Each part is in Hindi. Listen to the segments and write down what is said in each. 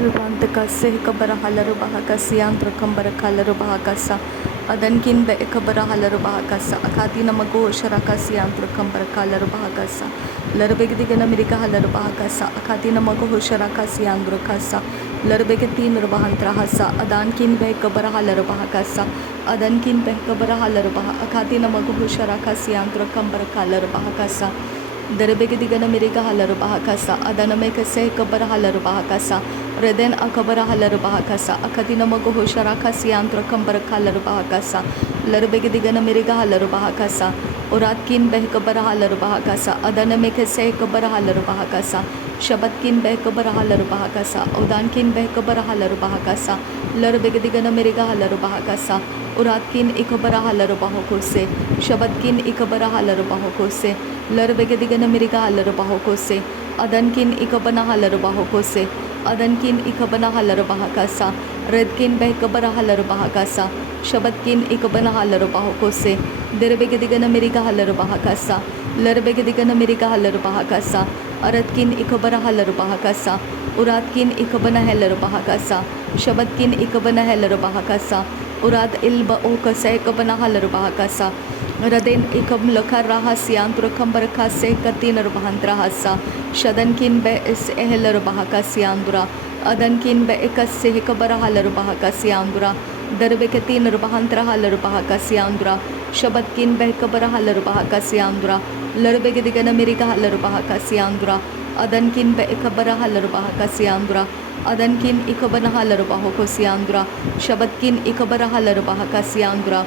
Rubantakase Hikabarahalarubahakasiantrakamparakalarubahakas Adankin be Ekabarahalarubahakasa Akatina Mago Sharakasiantrakamparakalarubahakas Larbegdigana Mirika Halarubahakasa Akatina Mago Sharakasiandrukasa Larbegatin Rubahantrahasa Adankin be Kabarahalarubahakasa Adankin be Kabarahalarubah Akatina Mago Sharakasiantrakamparakalarubahakas Derebegdigana Mirika Halarubahakasa Adanamekase Kabarahalarubahakasa Reden akabara halarubahakasa akatina mago sharakasi antra kambara kalarubahakasa larbegidigana miriga halarubahakasa uratkin behkabara halarubahakasa adanamekase kabara halarubahakasa shabatkin behkabara halarubahakasa udankin behkabara halarubahakasa larbegidigana miriga halarubahakasa uratkin ikabara halarubahakose shabatkin ikabara halarubahakose larbegidigana miriga halarubahakose adankin ikabana halarubahakose Adankin ikabana halarubahakasa redkin behkabara halarubahakasa shabatkin ikabana halarubahakose derbegidigana miriga halarubahakasa larbegidigana miriga halarubahakasa aratkin ikabara halarubahakasa uratkin ikabana halarubahakasa shabatkin ikabana halarubahakasa urad ilba okase ikabana halarubahakasa Raden ikam lakar rahasyanturakam barakase katina rubahantrahasa shadankin be is ehlarubahakasiyandura adankin be ekasse hikabarahalarubahakasiyandura darbekatin rubahantrahalarubahakasiyandura shabatkin be hikabarahalarubahakasiyandura larbegidigana miriga halarubahakasiyandura adankin be ikabarahalarubahakasiyandura adankin ikabanahalarubahakasiyandura shabatkin ikabarahalarubahakasiyandura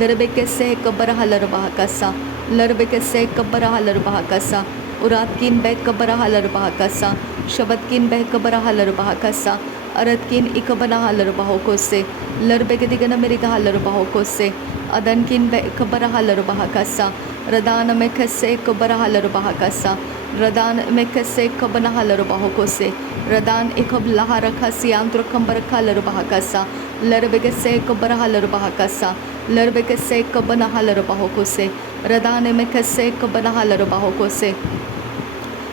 Derbekese kabara halarubahakasa larbekese kabara halarubahakasa uratkin be kabara halarubahakasa shabatkin be kabara halarubahakasa aratkin ikabana halarubahakose larbegedigana miriga halarubahakose adankin be kabara halarubahakasa radana mekase kabara halarubahakasa radan mekase kabana halarubahakose radan ikablaharakasi antrokambara halarubahakasa larbekese kabara halarubahakasa Larbekase kabana halarubahakose radane mekase kabana halarubahakose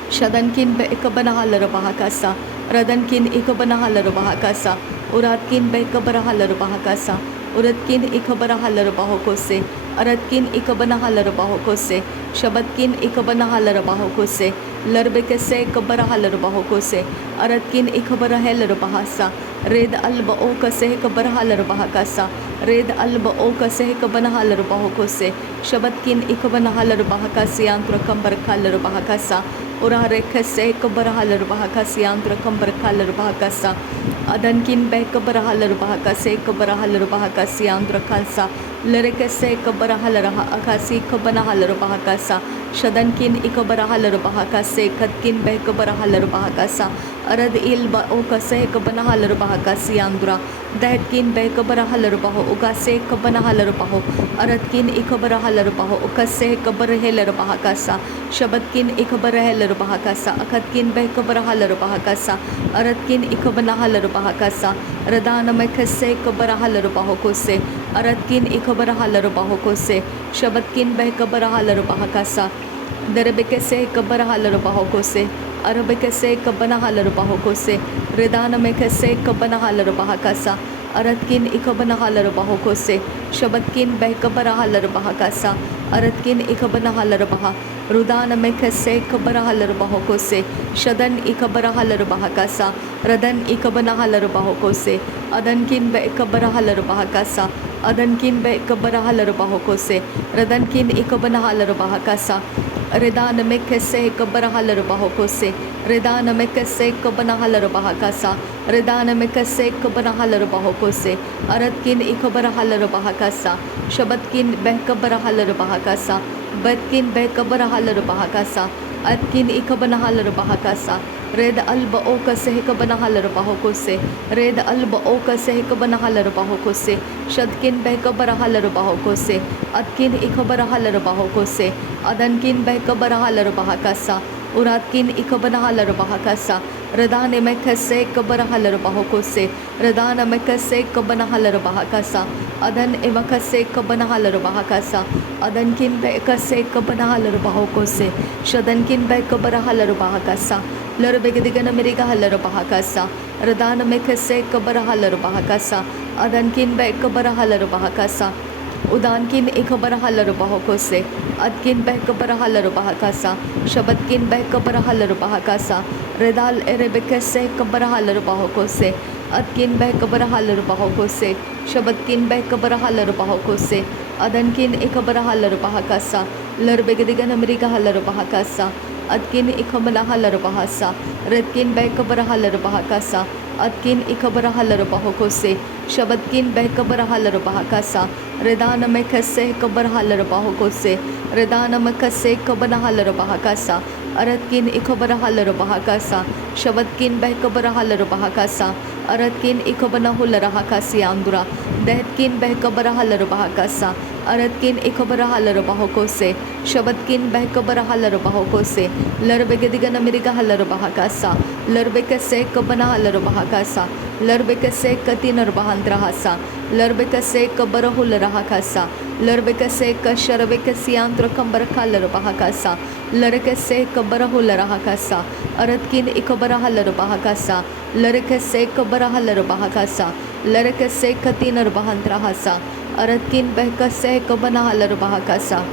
shadankin be ikabana halarubahakasa radankin ikabana halarubahakasa uratkin be ikabara halarubahakasa uratkin ikabara halarubahakose aratkin ikabana halarubahakose shabatkin ikabana halarubahakose larbekase kabara halarubahakose aratkin ikabara halarubahasa red alba okase kabara halarubahakasa red alba okase kabana halarubahakose shabatkin ikabana halarubahakasi antrakambara halarubahakasa urarekase kabara halarubahakasi antrakambara halarubahakasa adankin be kabara halarubahakase kabara halarubahakasi antrakalsa lerekase kabara halaraha akasi kabana halarubahakasa shadankin ikabara halarubahakase katkin be kabara halarubahakasa arad ilba okase kabana halarubahakasi andra dahetkin be kabara halarubaho ukase kabana halarubaho aratkin ikabara halarubaho ukase kabara helarubahakasa shabatkin ikabara helarubahakasa akatkin be kabara halarubahakasa aratkin ikabana halarubahakasa radana mekase kabara halarubaho kose aratkin ikabara halarubaho kose shabatkin be kabara halarubahakasa Derebekase kabara halarubahakose Arabekase kabana halarubahakose Redana mekase kabana halarubahakasa Aratkin ikabana halarubahakose Shabatkin behkabara halarubahakasa Aratkin ikabana halarabaha Rudana mekase kabara halarubahakose Shadan ikabara halarubahakasa Radan ikabana halarubahakose Adankin be ikabara halarubahakasa Adankin be ikabara halarubahakose Radankin ikabana halarubahakasa Redana mekase kabara halarubahakose Redana mekase kabana halarubahakasa Redana mekase kabana halarubahakose Aratkin ikabara halarubahakasa Shabatkin behkabara halarubahakasa Batkin behkabara halarubahakasa Atkin ikabana halarubahakasa Red alba okase hikabana halarubahakose Red alba okase hikabana halarubahakose Shadkin behkabara halarubahakose Atkin ikabara halarubahakose Adankin behkabara halarubahakasa Uratkin ikabana halarubahakasa Radane mekase kabara halarubahakose Radana mekase kabana halarubahakasa Adan emakase kabana halarubahakasa Adankin bekase kabana halarubahakose Shadankin bekabara halarubahakasa Larbegadigan America Halarabahakasa, Radana Mekase Kabara Halarabahakasa, Adankin Bekabara Halarabahakasa, Udankin Ikabara Halarabahokose, Adkin Bekabara Halarabahakasa, Shabatkin Bekabara Halarabahakasa, Redal Erebekase Kabara Halarabahokose, Adkin Bekabara Halarabahokose, Shabatkin Bekabara Halarabahokose, Adankin Ikabara Halarabahakasa, Larbegadigan America Halarabahakasa, Adkin Ikamala Halarabahasa, Redkin Bekabara Halarabahakasa, Adkin Ikabara Halarabahokose, Shabatkin Bekabara Halarabahakasa, Redana Mekase Kabara Halarabahokose, Redana Makase Kabana Halarabahakasa, Aratkin Ikabara Halarabahakasa, Shabatkin Bekabara Halarabahakasa, Aratkin Ikabana Hularahakasi Andura, Dehtkin Bekabara Halarabahakasa, Aratkin Ikabara Halarabahokose, Shabatkin Bekabara Halarabahokose, Larbegadigan America Halarabahakasa, Larbekase Kabana Halarabahakasa, Larbekase Katinar Bahandrahasa, Larbekase Kabara Hularahakasa, Larbekase Kasharabekasiantra Kambara Kalarabahakasa, Larakase Kabara Hularahakasa, Aratkin Ikabara Halarabahakasa, Larakase Kabara Halarabahakasa, Larakase Katinar Bahandrahasa, Aratkin Bekase Kabana Halarabahakasa,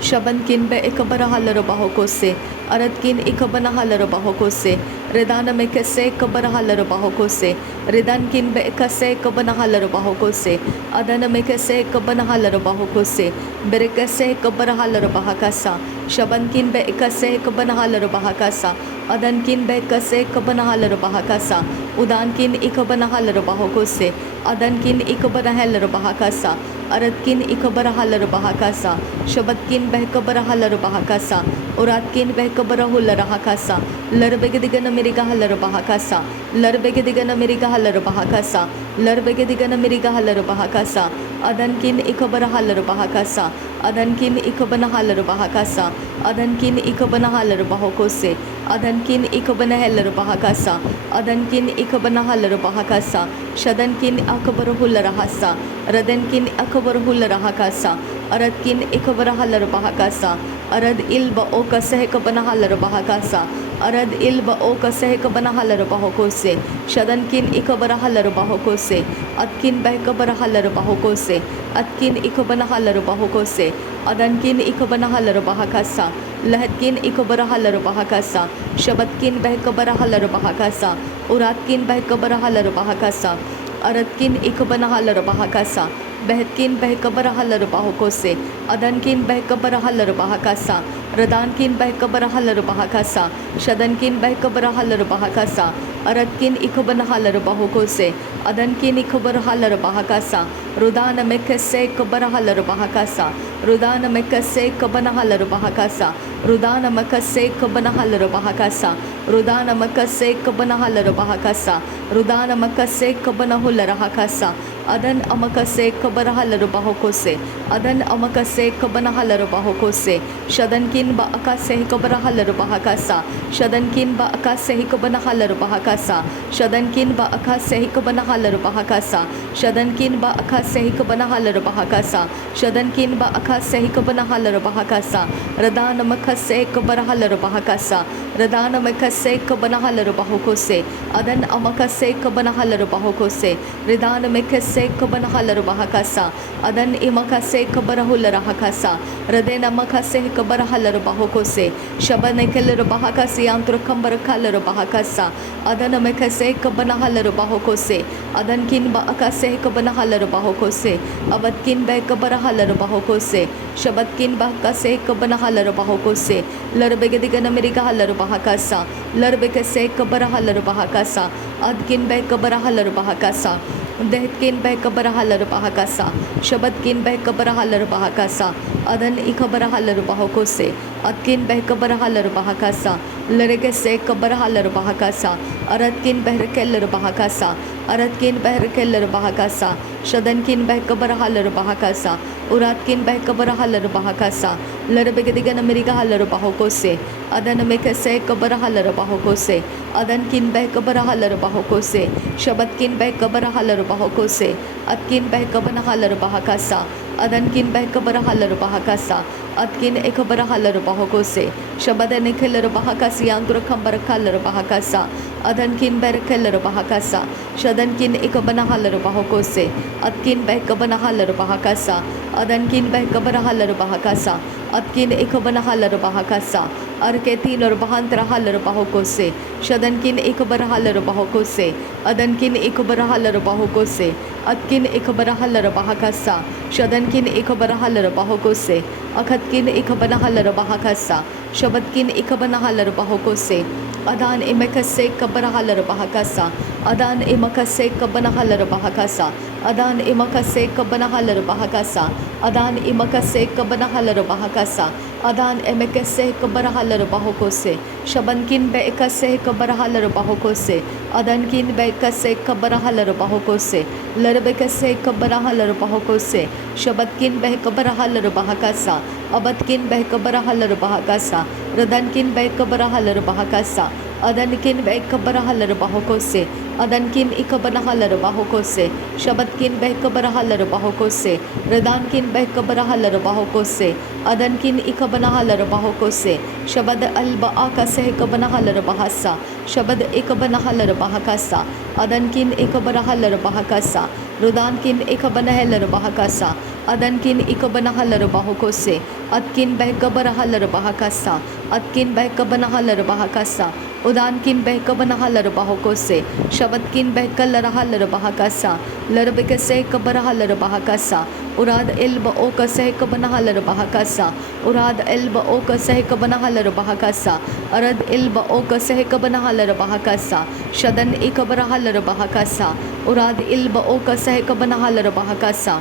Shabankin be Ikabara Halarabahokose, Aratkin Ikabana Halarabahokose, Redana Mekase Kabara Halarabahokose, Redankin be Ekase Kabana Halarabahokose, Adana Mekase Kabana Halarabahokose, Berekase Kabara Halarabahakasa, Shabankin be Ekase Kabana Halarabahakasa, Adankin be Kase Kabana Halarabahakasa, Udankin Ikabana Halarabahokose, Adankin Ikabana Halarabahakasa, Aratkin Ikabara Halarabahakasa, Shabatkin Behkabara Halarabahakasa, Uratkin Behkabara Hularahakasa, Larbegadigan America Halarabahakasa, Larbegadigan America Halarabahakasa, Larbegadigan America Halarabahakasa, Adankin Ikabara Halarabahakasa, Adankin Ikabana Halarabahakasa, Adankin Ikabana Halarabahokose, Adankin Ikabana Halarabahakasa, Adankin Ikabana Halarabahakasa, Shadankin Akabara Hularahasa, Radankin Akabara Hularahakasa, Aratkin Ikabara Halarabahakasa, Arad Ilba Oka Sehekabana Halarabahakasa, Arad Ilba Oka Sehekabana Halarabahokose, Shadankin Ikabara Halarabahokose, Atkin Behkabara Halarabahokose, Atkin Ikabana Halarabahokose, Adankin Ikabana Halarabahakasa, Lahatkin Ikabara Halarabahakasa, Shabatkin Behkabara Halarabahakasa, Uratkin Behkabara Halarabahakasa, Aratkin Ikabana Halarabahakasa, Behetkin Behkabara Halarabahokose, Adankin Behkabara Halarabahakasa, Radankin Behkabara Halarabahakasa, Shadankin Behkabara Halarabahakasa, Aratkin Ikabana Halarabahokose, Adankin Ikabara Halarabahakasa, Rudana Mekase Kabara Halarabahakasa, Rudana Mekase Kabana Halarabahakasa, Rudana Makase Kabana Halarabahakasa, Rudana Makase Kabana Halarabahakasa, Rudana Makase Kabana Hularahakasa, Adan Amakase Kabara Halarabahokose, Adan Amakase Kabana Halarabahokose, Shadankin Ba Akase Kabara Halarabahakasa, Shadankin Ba Akase Kabana Halarabahakasa, Shadankin Ba Akase Kabana Halarabahakasa, Shadankin Ba Akase Kabana Halarabahakasa, Shadankin Ba Akase Kabana Halarabahakasa, Radana Makase Kabara Halarabahakasa, Radana Makase Kabana Halarabahokose, Adan Amakase Kabana Halarabahokose, Radana Makase Kabana Halarabahakasa, Adan Imakase Kabara Hularahakasa, Radena Makase Kabara Halarabahokose, Shabane Kalarabahakasi Antra Kambara Kalarabahakasa, Adana Makase Kabana Halarabahokose, Adan Kin Ba Akase Kabana Halarabahokose, Abatkin Be Kabara Halarabahokose, Shabatkin Ba Kase Kabana Halarabahokose, Larbegadigan America Halarabahakasa, Larbekase Kabara Halarabahakasa, Adkin Be Kabara Halarabahakasa, Dehtkin Behkabara Halarabahakasa, Shabatkin Behkabara Halarabahakasa, Adan Ikabara Halarabahokose, Atkin Behkabara Halarabahakasa, Laregase Kabara Halarabahakasa, Aratkin Behkelarabahakasa, Aratkin Behkelarabahakasa, Shadankin Behkabara Halarabahakasa, Uratkin Behkabara Halarabahakasa, Larbegadigan America Halarabahokose, Adan Mekase Kabara Halarabahokose, Adankin Behkabara Halarabahokose, Shabatkin Behkabara Halarabahokose, Atkin Behkabana Halarabahakasa, Adankin Behkabara Halarabahakasa, Atkin ekabara halar bahokose. Shabada nekeller bahakasi andro kambara kaller bahakasa. Adankin berkeller bahakasa. Shadankin ekabana halar bahokose. Atkin bekabana halar bahakasa. Adankin bekabara halar bahakasa. Atkin ekabana halar bahakasa. Arketin और बहांतर हालर बाहोको से शदनकिन एक बर हालर बाहोको से अदनकिन एक बर हालर बाहोको से अतकिन एक बर हालर बाहकसा शदनकिन एक बर हालर बाहोको से अखतकिन एक बर हालर बाहकसा शबदकिन एक बर हालर बाहोको से अदान इमकसे कबर हालर बाहकसा अदान इमकसे कबन हालर बाहकसा अदान इमकसे कबन हालर बाहकसा अदान इमकसे कबन हालर बाहकसा अदान एमकसे कबर हालर बाहोको से शबनकिन बेकसे कबर हालर बाहोको से अदनकिन बेकसे कबर हालर बाहोको से लरबेकसे कबर हालर बाहोको से शबदकिन बेकबर हालर बाहकसा अबदकिन बेकबर हालर बाहकसा रदनकिन बेकबर हालर बाहकसा अदनकिन बेकबर हालर बाहोको से अदनकिन इकबर हालर बाहोको से शबदकिन बेकबर हालर बाहोको से रदानकिन बेकबर हालर बाहोको से अदनकिन इकबर हालर बाहोको से शबद अल्ब आकसे कबन हालर बाहसा शबद इकबर हालर बाहकसा अदनकिन इकबर हालर बाहकसा रुदानकिन इकबर हालर बाहकसा अदनकिन इकबर हालर बाहोको से अतकिन बेकबर हालर बाहकसा अतकिन बेकबर हालर बाहकसा उदानकिन बेकबर हालर बाहोको से शबदकिन बेकलर हालर बाहकसा लरबकसे कबर हालर बाहकसा उराद इल्ब ओ कसे कबन हालर बाहकसा उराद इल्ब ओ कसे कबन हालर बाहकसा अरद इल्ब ओ कसे कबन हालर बाहकसा शदन इकबर हालर बाहकसा उराद इल्ब ओ कसे कबन हालर बाहकसा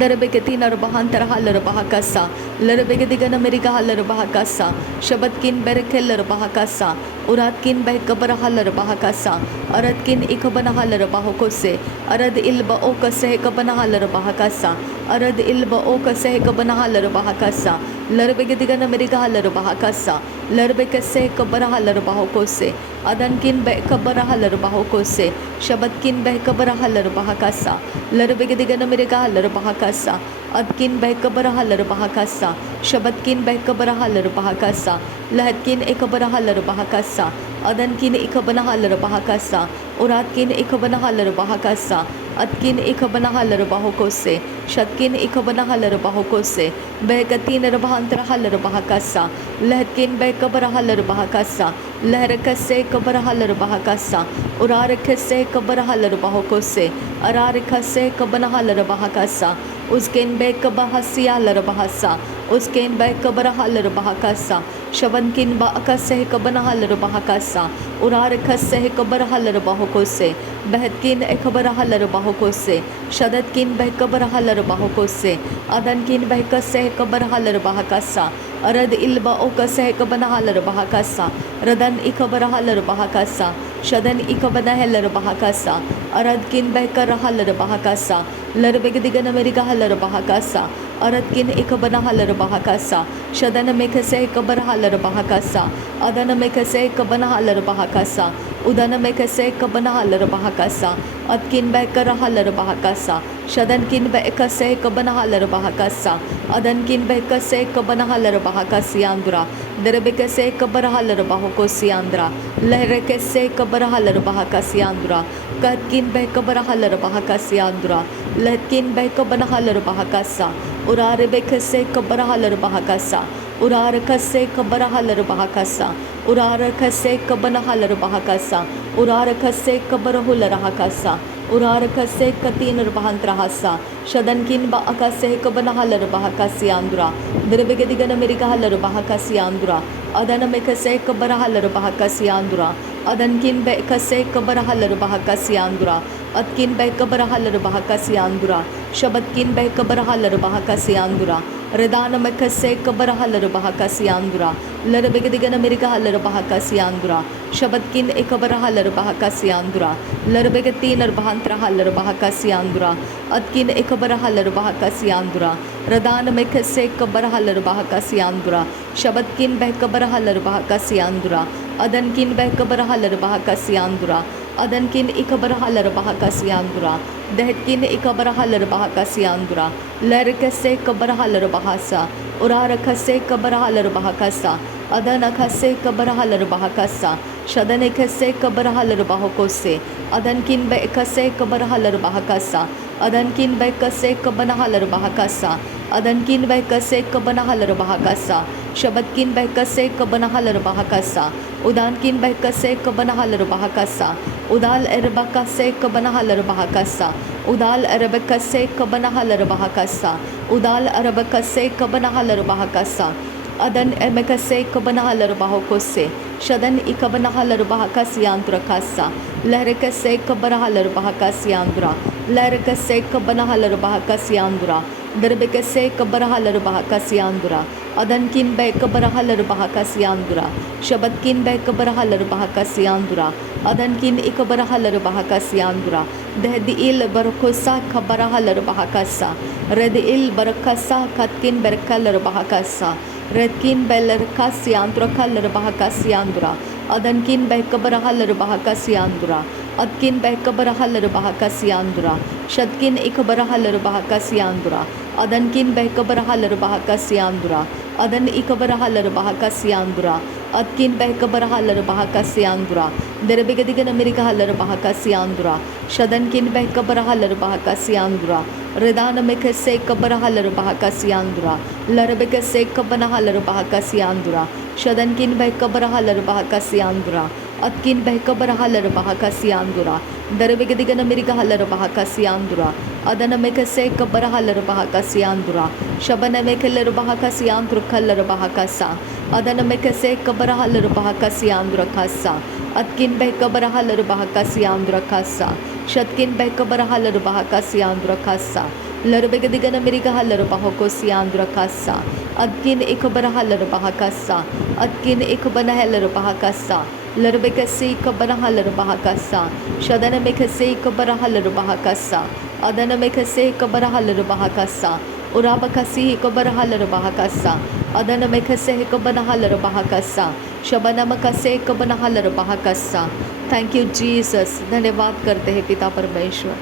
दरबेगतीन और बहांतर हालर बाहकसा लरबेगदिगन अमेरिका हालर बाहकसा शबदकिन बेरकेलर बाहकसा उरादकिन बेकबर हालर बाहकसा अरदकिन इकबन हालर बाहोको से अरद इल्ब ओ कसे कबन हालर बाहकसा अरद इल्ब ओ कसे कबन हालर बाहकसा लरबेगदिगन अमेरिका हालर बाहकसा लरबेकसे कबर हालर बाहोको से अदनकिन बेकबर हालर बाहोको से शबदकिन बेकबर हालर बाहकसा लरबेगदिगन अमेरिका हालर बाहकसा अदकिन बेकबर हालर बाहकसा शबदकिन बेकबर हालर बाहकसा लहदकिन एकबर हालर बाहकसा अदनकिन इकबन हालर बाहकसा उरादकिन इकबन हालर बाहकसा अतकिन इकबन हालर बाहोको से शतकिन इकबन हालर बाहोको से बेगतीन रबहांतर हालर बाहकसा लहदकिन बेकबर हालर बाहकसा लहरकसे कबर हालर बाहकसा उरारकसे कबर हालर बाहोको से अरारकसे कबन हालर बाहकसा उसकेन बेकब हसिया हालर बाहसा उसकेन बेकबर हालर बाहकसा शबनकिन बाकसे कबन हालर बाहकसा उरारकसे कबर हालर बाहोको से बहदकिन एकबर हालर बाहोको से शददकिन बेकबर हालर बाहोको से अदनकिन बेकसे कबर हालर बाहकसा अरद इल्बा ओ कसे कबन हालर बाहकसा रदन इकबर हालर बाहकसा शदन इकबन हालर बाहकसा अरदकिन बेकर हालर बाहकसा लरबेगदिगन अमेरिका हालर बाहकसा अरदकिन इकबन हालर बाहकसा शदन मेकसे कबर हालर बाहकसा अदन मेकसे कबन हालर बाहकसा उदन मेकसे कबन हालर बाहकसा अतकिन बेकर हालर बाहकसा शदनकिन बेकसे कबन हालर बाहकसा अदनकिन बेकसे कबन हालर बाहकसियांद्रा दरबेकसे कबर हालर बाहोकोसियांद्रा लहरकसे कबर हालर बाहकसियांद्रा कतकिन बेकबर हालर बाहकसियांद्रा लहकिन बेकबन हालर बाहकसा उरारबेकसे कबर हालर बाहकसा उरारकसे कबर हालर बाहकसा उरारकसे कबन हालर बाहकसा उरारकसे कबर हुलर हाकसा उरारकसे कतीन बहांत्रहासा शदनकिन बाकसे कबन हालर बाहकसियांद्रा दरबेगदिगन अमेरिका हालर बाहकसियांद्रा अदन मेकसे कबर हालर बाहकसियांद्रा अदनकिन बेकसे कबर हालर बाहकसियांद्रा अतकिन बेकबर हालर बाहकसियांद्रा शबदकिन बेकबर हालर बाहकसियांद्रा रदान मेकसे कबर हालर बाहकसियांद्रा लरबेगदिगन अमेरिका हालर बाहकसियांद्रा शबदकिन एकबर हालर बाहकसियांद्रा लरबेगतीन बहांत्र हालर बाहकसियांद्रा अतकिन एकबर हालर बाहकसियांद्रा रदान मेकसे कबर हालर बाहकसियांद्रा शबदकिन बेकबर हालर बाहकसियांद्रा अदनकिन बेकबर हालर बाहकसियांद्रा Adankin ikabarahal bahakasiandura. Dehetkin ikabarahal bahakasiandura. Lerkase kabarahal bahasa. Urarakase kabarahal bahakasa. Adanakase kabarahal bahakasa. Shadanekase kabarahal bahakose. Adankin bekase kabarahal bahakasa. Adankin bekase kabanahal bahakasa. Adankin bekase kabanahal bahakasa. Shabadkin bekase kabanahal bahakasa. Udankin bekase kabanahal bahakasa. Udal erbakase kabanahal bahakasa. Udal erbakase kabanahal bahakasa. Udal erbakase kabanahal bahakasa. Adan emekase kabanahal bahakose. Shadan ikabanahal bahakasiantrakasa. Lehrekase kabanahal bahakasiandra. Lehrekase kabanahal bahakasiandra. Derbekase kabarahal bahakasiandra. Adankin be kabarahal bahakasiandra. Shabadkin be kabarahal bahakasiandra. Adankin ikabarahal bahakasiandra. Dehdiil barakosa kabarahal bahakasa. Redil barakasa katkin berkal bahakasa. Redkin belerkasiandra kal bahakasiandra. Adankin be kabarahal bahakasiandra. Adkin be kabarahal bahakasiandra. Shadkin ikabarahal bahakasiandra. Adankin be kabarahal bahakasiandra. Adan ikabarahal bahakasiandra. Adkin be kabarahal bahakasiandra. Derbegadigan amerikahal bahakasiandra. Shadankin be kabarahal bahakasiandra. Redana mekase kabarahal bahakasiandra. Larbekase kabanahal bahakasiandra. Shadankin be kabarahal bahakasiandra. Atkin behkabarahal bahakasiandura. Derbegadigan amerikahal bahakasiandra. Adana mekase kabarahal bahakasiandra. Shabana mekeler bahakasiandra kalar bahakasa. Adana mekase kabarahal bahakasiandra kasa. Atkin behkabarahal bahakasiandra kasa. Shatkin behkabarahal bahakasiandra kasa. Larbegadigan amerikahal bahakosiandra kasa. Adkin ikabarahal bahakasa. Adkin ikabanahal bahakasa. Larbekase kabarahal bahakasa. Shadana mekase kabarahal bahakasa. Adana mekase kabarahal bahakasa. Urabakasi kabarahal bahakasa. Adana mekase kabarahal bahakasa. Shabana makase kabarahal bahakasa. Thank you Jesus. धन्यवाद करते हैं पिता परमेश्वर.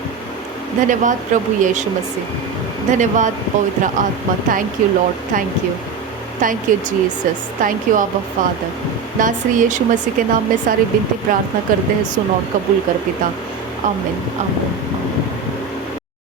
धन्यवाद प्रभु यीशु मसीह. धन्यवाद पवित्र आत्मा. Thank you Lord. Thank you. Thank you Jesus. Thank you आबा फादर. नासरी यीशु मसीह के नाम में सारी विनती प्रार्थना करते हैं. सुन और कबूल कर पिता. आमीन आमीन.